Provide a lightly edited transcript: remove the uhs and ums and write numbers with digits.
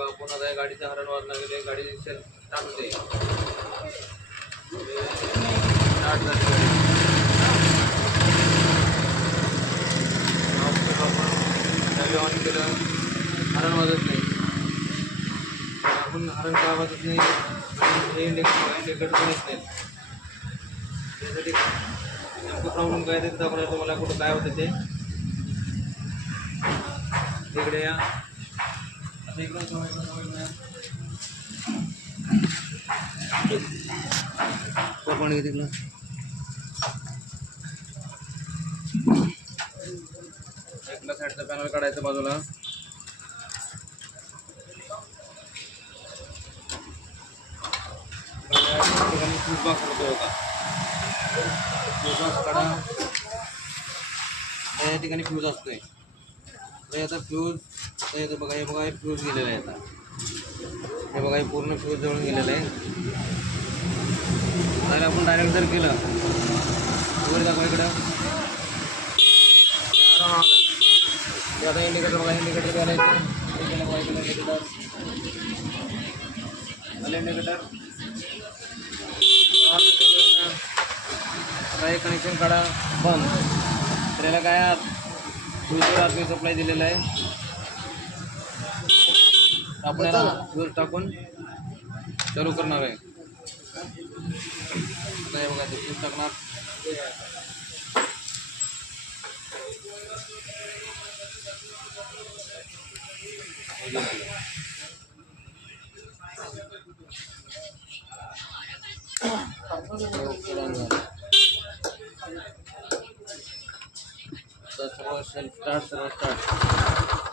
बघा पुन्हा काय गाडीचा हरण वाजला गेले गाडी स्टार्ट होते स्टार्ट झाली गाडी ऑन केलं हरण वाजत नाही आपण हरण का वाजत नाही इंडिकेटर पण येत नाही त्यासाठी नेमकं प्रॉब्लेम काय ते दाखवणार तुम्हाला कुठं काय होतं ते तिकडे या आता इकडं पाणी तिकडं एकला साईडचा पॅनल काढायचा बाजूला फ्यूज बॉक्स होतो होता फ्यूज बॉक्स काढा या ठिकाणी फ्यूज असतोय हे आता फ्यूज हे बघा हे फ्यूज गेलेलं आहे आता हे बघा हे पूर्ण फ्यूज जवळून गेलेलं आहे तर आपण डायरेक्ट जर केलं वर दाखवा इकडं आता इंडिकेटर बघा इंडिकेटर करायचं इंडिकेटर काही कनेक्शन काढा बंद तर याला काय फ्यूजवर आतमध्ये सप्लाय दिलेला आहे आपण याला फ्यूज टाकून चालू करणार आहे आता बघा ते फ्यूज टाकणार सर्व स्टार्ट